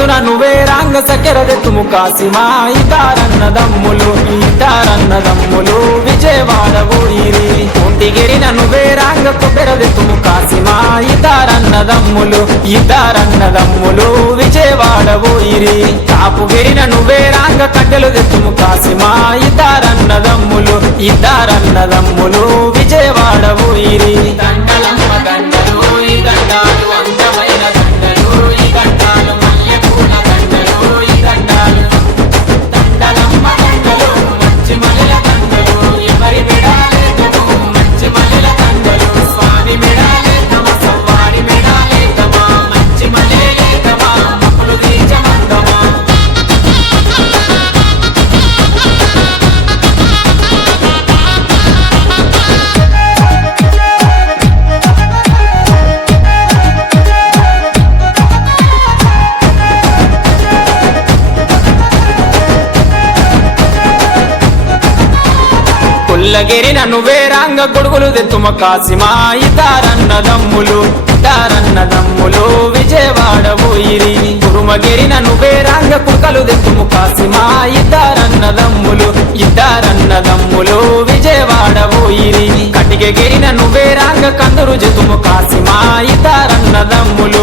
పొద్దున నువ్వే రాంగ సకెరదెత్తుము కాసిమా ఇతారన్నదమ్ములు విజయవాడ ఊరిరి ఒంటిగిరిన నువ్వే రాంగ కొబ్బెరదెత్తుము కాసిమా ఇతారన్నదమ్ములు విజయవాడ ఊరిరి కాపుగిరిన నువ్వే రాంగ కట్టెలు తెత్తుము కాసిమా ఇతారన్నదమ్ములు విజయవాడ ఊరిరి దండలమ్మ దండలు ఈ దండాలు అందమైన దండలు ఈ దండాలు మల్లెపూల దండలు ఈ దండాలు దండలమ్మ దండలు మంచి మల్లెల దండలు ఎవరి మెడాలేతము మంచి మల్లెల దండలు స్వామి మెడాలేతమా సవ్వాడి మెడాలేతమా మంచి మల్లెలేతమా మక్కులు తీర్చమందమా కొల్లగిరిన నువ్వే రాంగ గొడుగులు తెత్తుమ కాసిమా ఇతారన్నదమ్ములు విజయవాడ ఊరిరి కురుమగిరిన నువ్వే రాంగ కుక్కలు తెత్తుము కాసిమా ఇతారన్నదమ్ములు విజయవాడ ఊరిరి కటికగిరిన నువ్వే రాంగ కందురు జతుము కాసిమా ఇతారన్నదమ్ములు